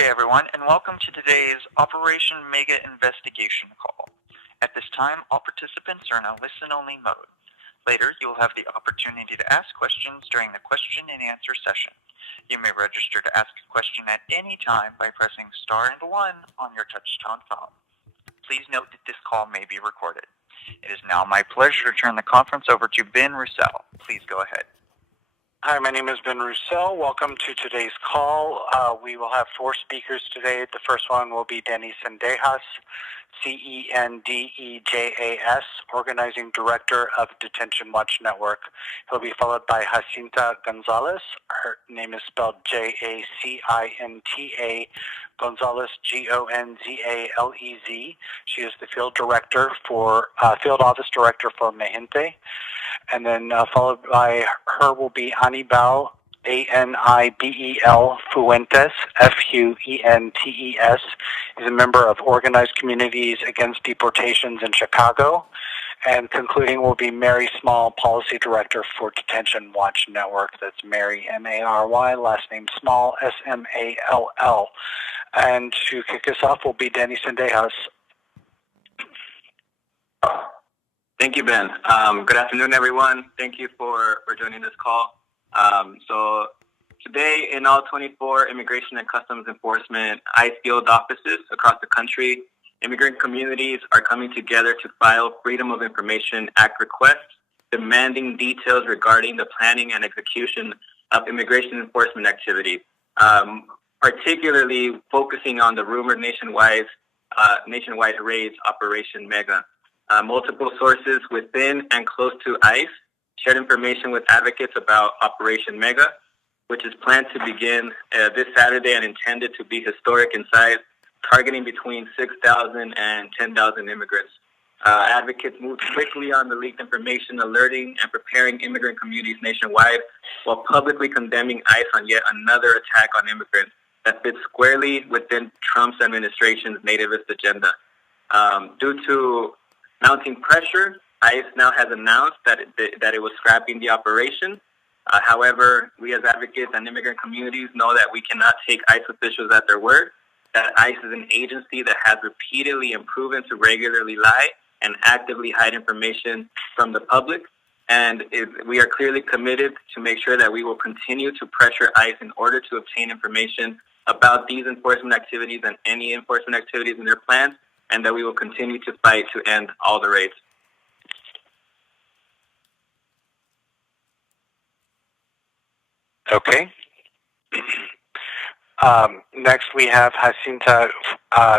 day, everyone, and welcome to today's Operation Mega Investigation Call. At this time, all participants are in a listen-only mode. Later, you will have the opportunity to ask questions during the question and answer session. You may register to ask a question at any time by pressing star and 1 on your touch-tone phone. Please note that this call may be recorded. It is now my pleasure to turn the conference over to Ben Roussel. Please go ahead. Hi, my name is Ben Roussel. Welcome to today's call. We will have 4 speakers today. The first one will be Denny Sendejas, Cendejas, Organizing Director of Detention Watch Network. He'll be followed by Jacinto Gonzales. Her name is spelled Jacinta Gonzales, Gonzalez. She is the Field Office Director for Mijente. And then followed by her will be Anibal, Anibel Fuentes, Fuentes. He's a member of Organized Communities Against Deportations in Chicago. And concluding will be Mary Small, Policy Director for Detention Watch Network. That's Mary, M-A-R-Y, last name Small, S-M-A-L-L. And to kick us off will be Denny Sendejas. Thank you, Ben. Good afternoon, everyone. Thank you for joining this call. So today, in all 24 Immigration and Customs Enforcement ICE field offices across the country, immigrant communities are coming together to file Freedom of Information Act requests demanding details regarding the planning and execution of immigration enforcement activities, particularly focusing on the rumored nationwide raids, Operation Mega. Multiple sources within and close to ICE shared information with advocates about Operation Mega, which is planned to begin this Saturday and intended to be historic in size, targeting between 6,000 and 10,000 immigrants. Advocates moved quickly on the leaked information, alerting and preparing immigrant communities nationwide while publicly condemning ICE on yet another attack on immigrants that fits squarely within Trump's administration's nativist agenda. Due to mounting pressure, ICE now has announced that it was scrapping the operation. However, we as advocates and immigrant communities know that we cannot take ICE officials at their word, that ICE is an agency that has repeatedly and proven to regularly lie and actively hide information from the public. And we are clearly committed to make sure that we will continue to pressure ICE in order to obtain information about these enforcement activities and any enforcement activities in their plans, and that we will continue to fight to end all the raids. Okay. Next we have Jacinto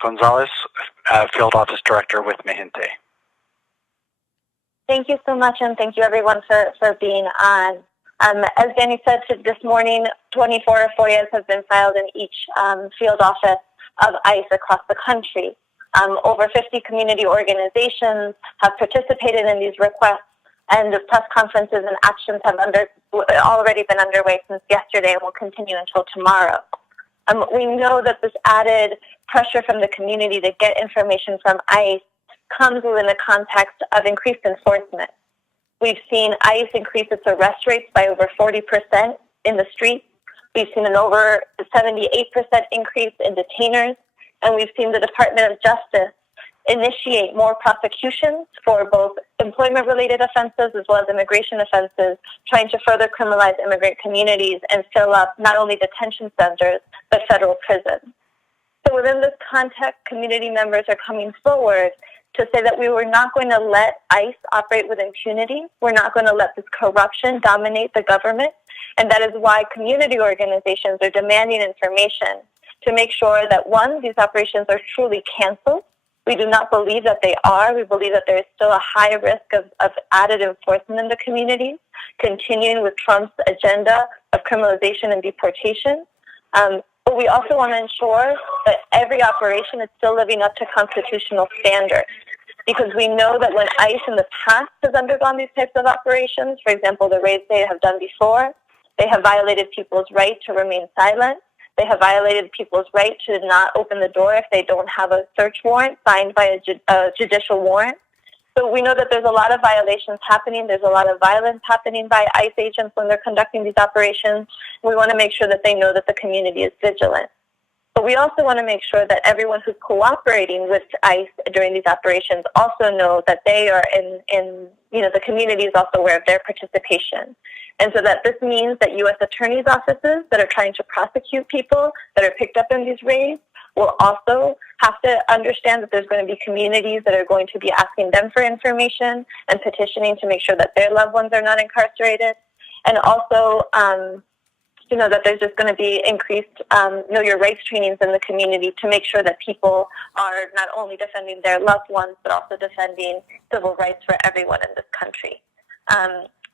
Gonzales, Field Office Director with Mijente. Thank you so much, and thank you everyone for being on. As Danny said, this morning, 24 FOIAs have been filed in each field office of ICE across the country. Over 50 community organizations have participated in these requests, and the press conferences and actions have already been underway since yesterday and will continue until tomorrow. We know that this added pressure from the community to get information from ICE comes within the context of increased enforcement. We've seen ICE increase its arrest rates by over 40% in the streets. We've seen an over 78% increase in detainers. And we've seen the Department of Justice initiate more prosecutions for both employment-related offenses as well as immigration offenses, trying to further criminalize immigrant communities and fill up not only detention centers, but federal prisons. So within this context, community members are coming forward to say that we were not going to let ICE operate with impunity. We're not going to let this corruption dominate the government. And that is why community organizations are demanding information to make sure that, one, these operations are truly canceled. We do not believe that they are. We believe that there is still a high risk of added enforcement in the community, continuing with Trump's agenda of criminalization and deportation. But we also want to ensure that every operation is still living up to constitutional standards, because we know that when ICE in the past has undergone these types of operations, for example, the raids they have done before, they have violated people's right to remain silent. They have violated people's right to not open the door if they don't have a search warrant signed by a judicial warrant. So we know that there's a lot of violations happening. There's a lot of violence happening by ICE agents when they're conducting these operations. We want to make sure that they know that the community is vigilant. But we also want to make sure that everyone who's cooperating with ICE during these operations also know that they are the community is also aware of their participation. And so that this means that U.S. attorneys' offices that are trying to prosecute people that are picked up in these raids will also have to understand that there's going to be communities that are going to be asking them for information and petitioning to make sure that their loved ones are not incarcerated. And also, that there's just going to be increased know your rights trainings in the community to make sure that people are not only defending their loved ones, but also defending civil rights for everyone in this country.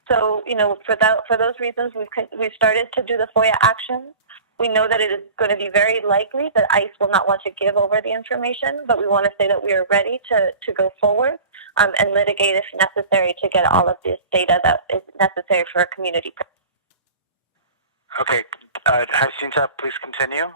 For those reasons, we've started to do the FOIA actions. We know that it is going to be very likely that ICE will not want to give over the information, but we want to say that we are ready to go forward and litigate if necessary to get all of this data that is necessary for a community. Okay, Jacinto, please continue.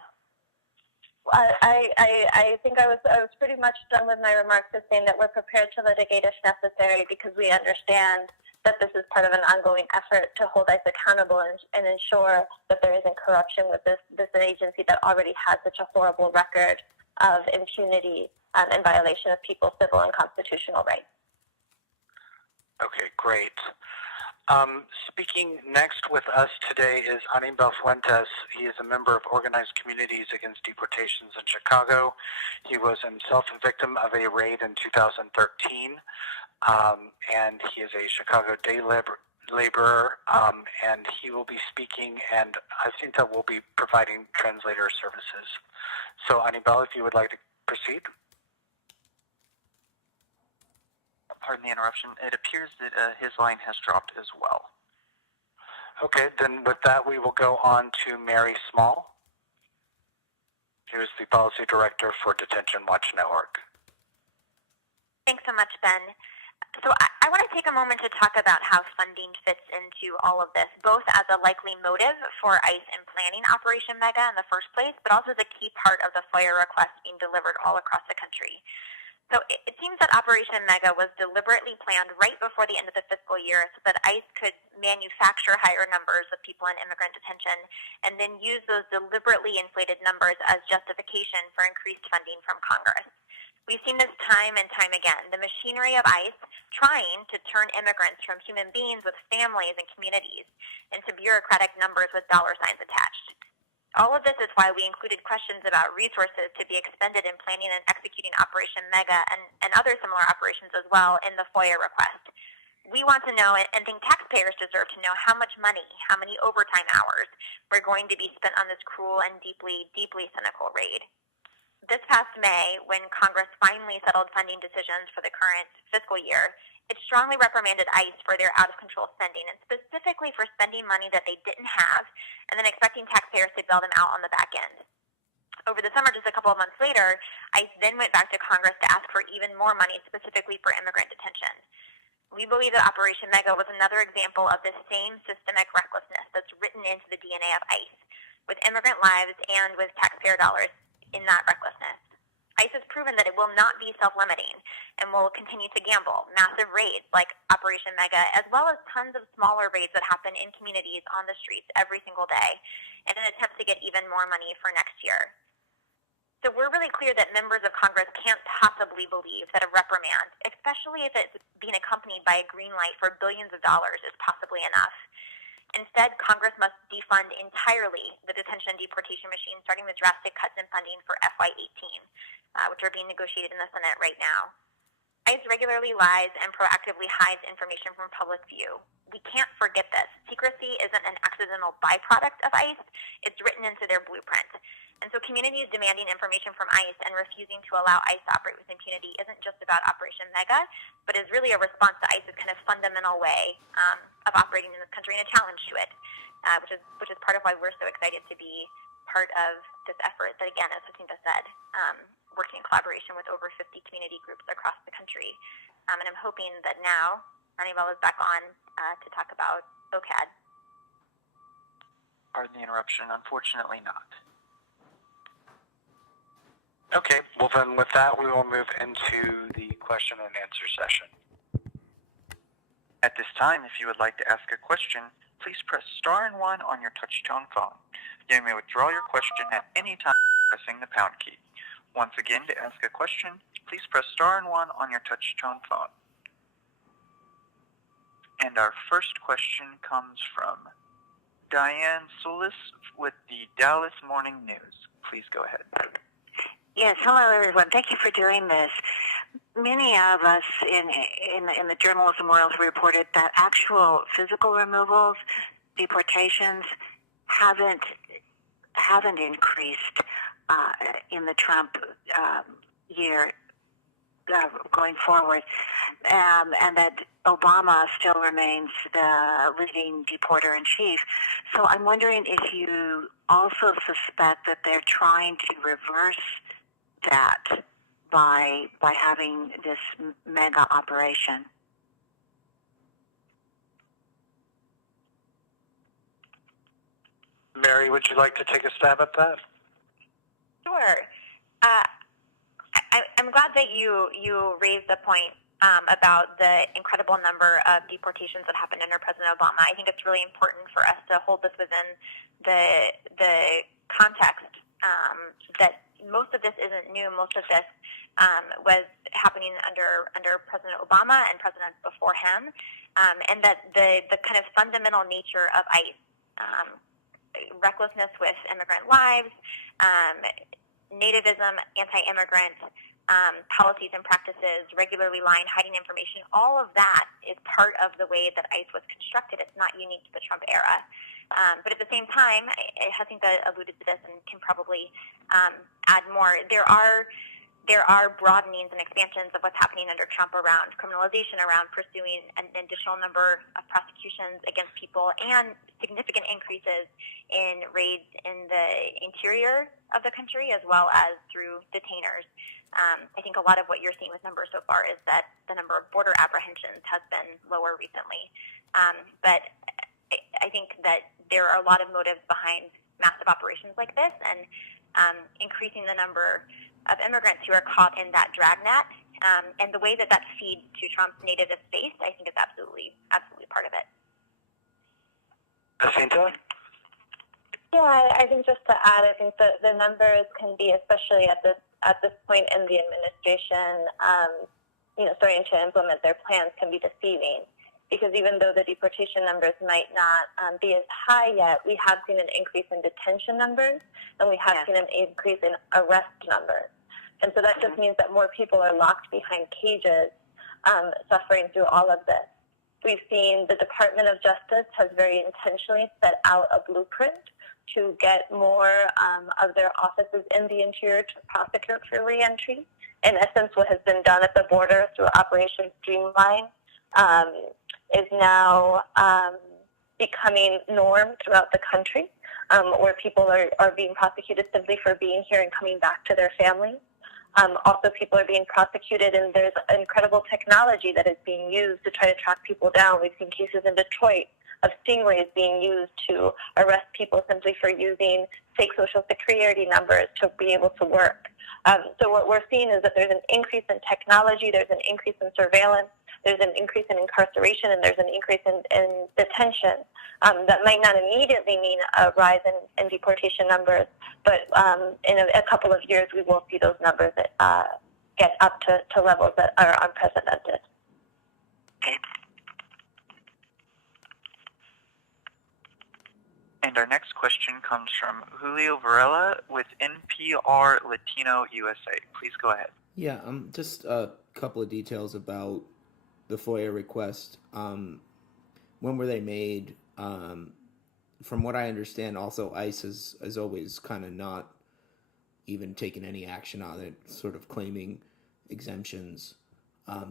I think I was pretty much done with my remarks, just saying that we're prepared to litigate if necessary because we understand that this is part of an ongoing effort to hold ICE accountable and ensure that there isn't corruption with this agency that already has such a horrible record of impunity and violation of people's civil and constitutional rights. Okay, great. Speaking next with us today is Aníbal Fuentes. He is a member of Organized Communities Against Deportations in Chicago. He was himself a victim of a raid in 2013, and he is a Chicago day laborer, and he will be speaking, and Jacinto will be providing translator services. So, Aníbal, if you would like to proceed. Pardon the interruption. It appears that his line has dropped as well. Okay, then with that, we will go on to Mary Small, who is the Policy Director for Detention Watch Network. Thanks so much, Ben. So I want to take a moment to talk about how funding fits into all of this, both as a likely motive for ICE in planning Operation Mega in the first place, but also as a key part of the FOIA request being delivered all across the country. So it seems that Operation Mega was deliberately planned right before the end of the fiscal year so that ICE could manufacture higher numbers of people in immigrant detention and then use those deliberately inflated numbers as justification for increased funding from Congress. We've seen this time and time again, the machinery of ICE trying to turn immigrants from human beings with families and communities into bureaucratic numbers with dollar signs attached. All of this is why we included questions about resources to be expended in planning and executing Operation Mega and other similar operations as well in the FOIA request. We want to know, and think taxpayers deserve to know, how much money, how many overtime hours were going to be spent on this cruel and deeply, deeply cynical raid. This past May, when Congress finally settled funding decisions for the current fiscal year, it strongly reprimanded ICE for their out-of-control spending, and specifically for spending money that they didn't have, and then expecting taxpayers to bail them out on the back end. Over the summer, just a couple of months later, ICE then went back to Congress to ask for even more money, specifically for immigrant detention. We believe that Operation Mega was another example of this same systemic recklessness that's written into the DNA of ICE, with immigrant lives and with taxpayer dollars in that recklessness. ICE has proven that it will not be self-limiting and will continue to gamble massive raids like Operation Mega, as well as tons of smaller raids that happen in communities on the streets every single day in an attempt to get even more money for next year. So we're really clear that members of Congress can't possibly believe that a reprimand, especially if it's being accompanied by a green light for billions of dollars, is possibly enough. Instead, Congress must defund entirely the detention and deportation machine, starting with drastic cuts in funding for FY18, which are being negotiated in the Senate right now. ICE regularly lies and proactively hides information from public view. We can't forget this. Secrecy isn't an accidental byproduct of ICE. It's written into their blueprint. And so communities demanding information from ICE and refusing to allow ICE to operate with impunity isn't just about Operation Mega, but is really a response to ICE's kind of fundamental way of operating in this country and a challenge to it, which is part of why we're so excited to be part of this effort that, again, as Jacinto said, working in collaboration with over 50 community groups across the country. And I'm hoping that now Aníbal is back on to talk about OCAD. Pardon the interruption. Unfortunately not. Okay, well then with that, we will move into the question and answer session. At this time, if you would like to ask a question, please press star and 1 on your touch-tone phone. You may withdraw your question at any time pressing the pound key. Once again, to ask a question, please press star and 1 on your touch-tone phone. And our first question comes from Diane Solis with the Dallas Morning News. Please go ahead. Yes, hello everyone. Thank you for doing this. Many of us in the journalism world have reported that actual physical removals, deportations, haven't increased in the Trump year going forward, and that Obama still remains the leading deporter-in-chief. So I'm wondering if you also suspect that they're trying to reverse that by having this mega operation. Mary, would you like to take a stab at that? Sure. I'm glad that you raised the point about the incredible number of deportations that happened under President Obama. I think it's really important for us to hold this within the context that most of this isn't new. Most of this was happening under President Obama and presidents before him, and that the kind of fundamental nature of ICE, recklessness with immigrant lives, nativism, anti-immigrant policies and practices, regularly lying, hiding information, all of that is part of the way that ICE was constructed. It's not unique to the Trump era. But at the same time, Jacinto alluded to this and can probably add more. There are broadenings and expansions of what's happening under Trump around criminalization, around pursuing an additional number of prosecutions against people, and significant increases in raids in the interior of the country as well as through detainers. I think a lot of what you're seeing with numbers so far is that the number of border apprehensions has been lower recently. But I think that there are a lot of motives behind massive operations like this, and increasing the number of immigrants who are caught in that dragnet, and the way that feeds to Trump's nativist base, I think is absolutely part of it. Jacinto? Yeah, I think just to add, I think the numbers can be, especially at this point in the administration, starting to implement their plans, can be deceiving. Because even though the deportation numbers might not be as high yet, we have seen an increase in detention numbers, and we have seen an increase in arrest numbers. And so that just means that more people are locked behind cages, suffering through all of this. We've seen the Department of Justice has very intentionally set out a blueprint to get more of their offices in the interior to prosecute for reentry. In essence, what has been done at the border through Operation Streamline is now becoming norm throughout the country, where people are being prosecuted simply for being here and coming back to their families. Also, people are being prosecuted, and there's incredible technology that is being used to try to track people down. We've seen cases in Detroit of stingrays being used to arrest people simply for using fake social security numbers to be able to work. So what we're seeing is that there's an increase in technology, there's an increase in surveillance, there's an increase in incarceration, and there's an increase in detention. That might not immediately mean a rise in deportation numbers, but in a couple of years we will see those numbers that get up to levels that are unprecedented. Okay. And our next question comes from Julio Varela with NPR Latino USA. Please go ahead. Yeah, just a couple of details about the FOIA request. When were they made? From what I understand, also ICE has always kind of not even taken any action on it, sort of claiming exemptions.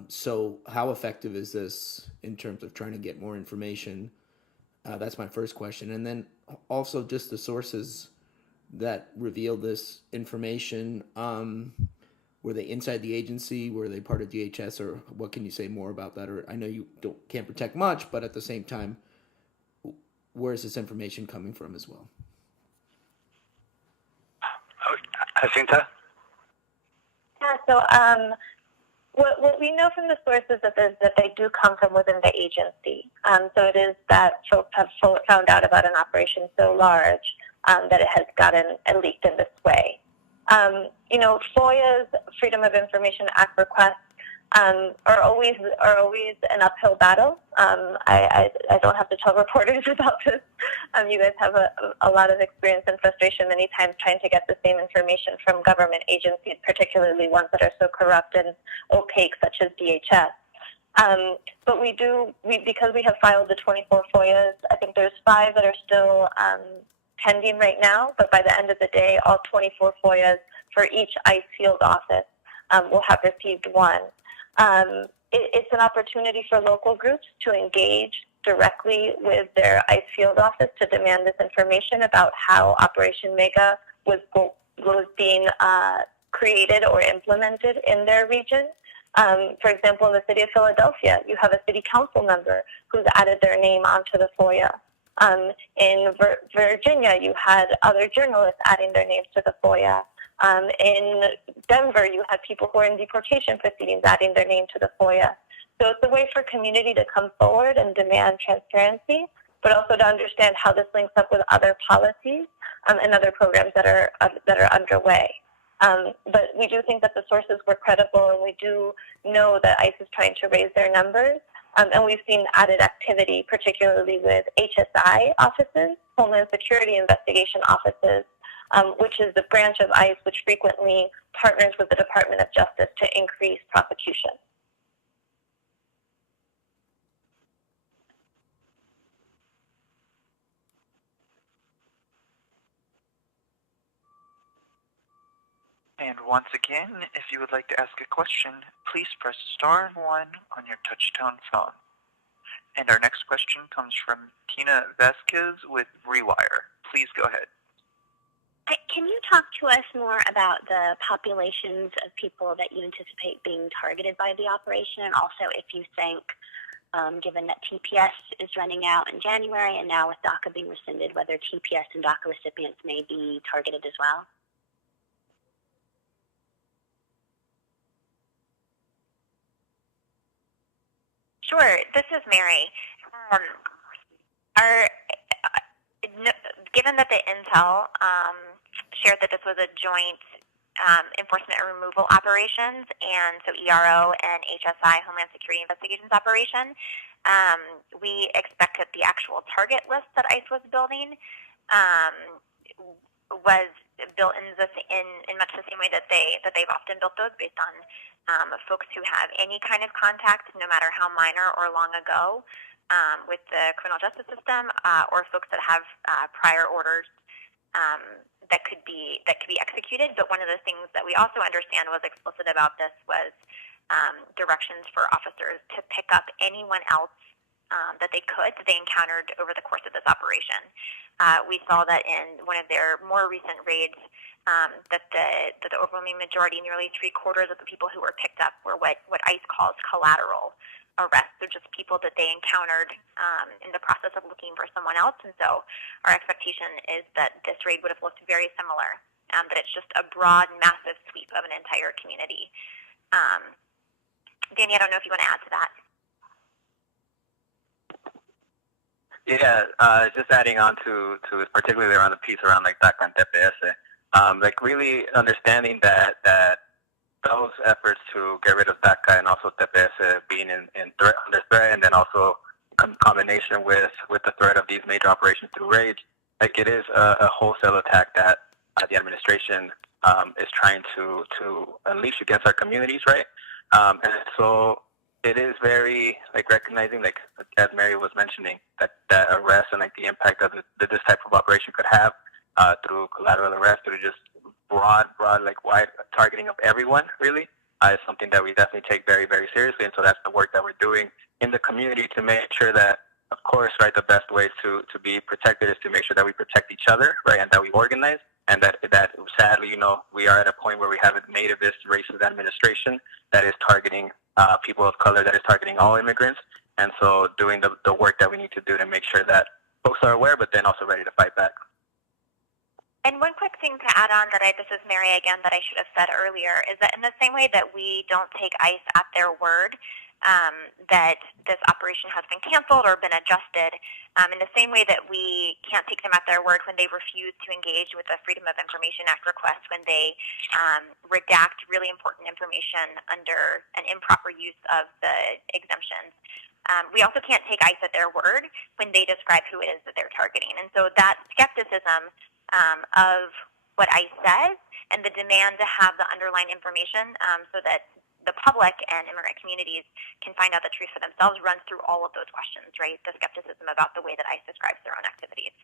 So how effective is this in terms of trying to get more information? That's my first question. And then also just the sources that revealed this information. Were they inside the agency? Were they part of DHS? Or what can you say more about that? Or I know you can't protect much, but at the same time, where is this information coming from as well? Jacinta? Yeah, so what we know from the sources that they do come from within the agency. So it is that folks have found out about an operation so large that it has gotten leaked in this way. FOIA's Freedom of Information Act requests are always an uphill battle. I don't have to tell reporters about this. You guys have a lot of experience and frustration many times trying to get the same information from government agencies, particularly ones that are so corrupt and opaque, such as DHS. But because we have filed the 24 FOIAs, I think there's 5 that are still pending right now, but by the end of the day, all 24 FOIAs for each ICE field office will have received one. It's an opportunity for local groups to engage directly with their ICE field office to demand this information about how Operation Mega was being created or implemented in their region. For example, in the city of Philadelphia, you have a city council member who's added their name onto the FOIA. In Virginia, you had other journalists adding their names to the FOIA. In Denver, you had people who are in deportation proceedings adding their name to the FOIA. So it's a way for community to come forward and demand transparency, but also to understand how this links up with other policies and other programs that are underway. But we do think that the sources were credible, and we do know that ICE is trying to raise their numbers. And we've seen added activity, particularly with HSI offices, Homeland Security Investigation offices, which is the branch of ICE which frequently partners with the Department of Justice to increase prosecution. And once again, if you would like to ask a question, please press *1 on your touch-tone phone. And our next question comes from Tina Vasquez with Rewire. Please go ahead. Can you talk to us more about the populations of people that you anticipate being targeted by the operation, and also if you think, given that TPS is running out in January and now with DACA being rescinded, whether TPS and DACA recipients may be targeted as well? Sure. This is Mary. Given that the intel shared that this was a joint enforcement and removal operations, and so ERO and HSI, Homeland Security Investigations operation, we expect that the actual target list that ICE was building was built in much the same way that they've often built those, based on folks who have any kind of contact, no matter how minor or long ago, with the criminal justice system, or folks that have prior orders that could be executed. But one of the things that we also understand was explicit about this was directions for officers to pick up anyone else that they encountered over the course of this operation. We saw that in one of their more recent raids, that the overwhelming majority, nearly 3/4 of the people who were picked up, were what ICE calls collateral arrests. They're just people that they encountered in the process of looking for someone else. And so our expectation is that this raid would have looked very similar, that it's just a broad, massive sweep of an entire community. Danny, I don't know if you want to add to that. Yeah, just adding on to particularly around the piece around like DACA and TPS, like really understanding that those efforts to get rid of DACA and also TPS being under threat, and then also in combination with the threat of these major operations through raids, like it is a wholesale attack that the administration is trying to unleash against our communities, right? And so it is very like recognizing, like as Mary was mentioning, that arrest and like the impact of that this type of operation could have through collateral arrest, through just broad, like wide targeting of everyone, really, is something that we definitely take very, very seriously. And so that's the work that we're doing in the community to make sure that, of course, right, the best way to be protected is to make sure that we protect each other, right, and that we organize, and that sadly, you know, we are at a point where we have a nativist, racist administration that is targeting people of color, that is targeting all immigrants. And so doing the work that we need to do to make sure that folks are aware, but then also ready to fight back. And one quick thing to add on this is Mary again, that I should have said earlier, is that in the same way that we don't take ICE at their word, that this operation has been canceled or been adjusted, in the same way that we can't take them at their word when they refuse to engage with the Freedom of Information Act request, when they redact really important information under an improper use of the exemptions. We also can't take ICE at their word when they describe who it is that they're targeting. And so that skepticism of what ICE says and the demand to have the underlying information so that the public and immigrant communities can find out the truth for themselves runs through all of those questions, right? The skepticism about the way that ICE describes their own activities.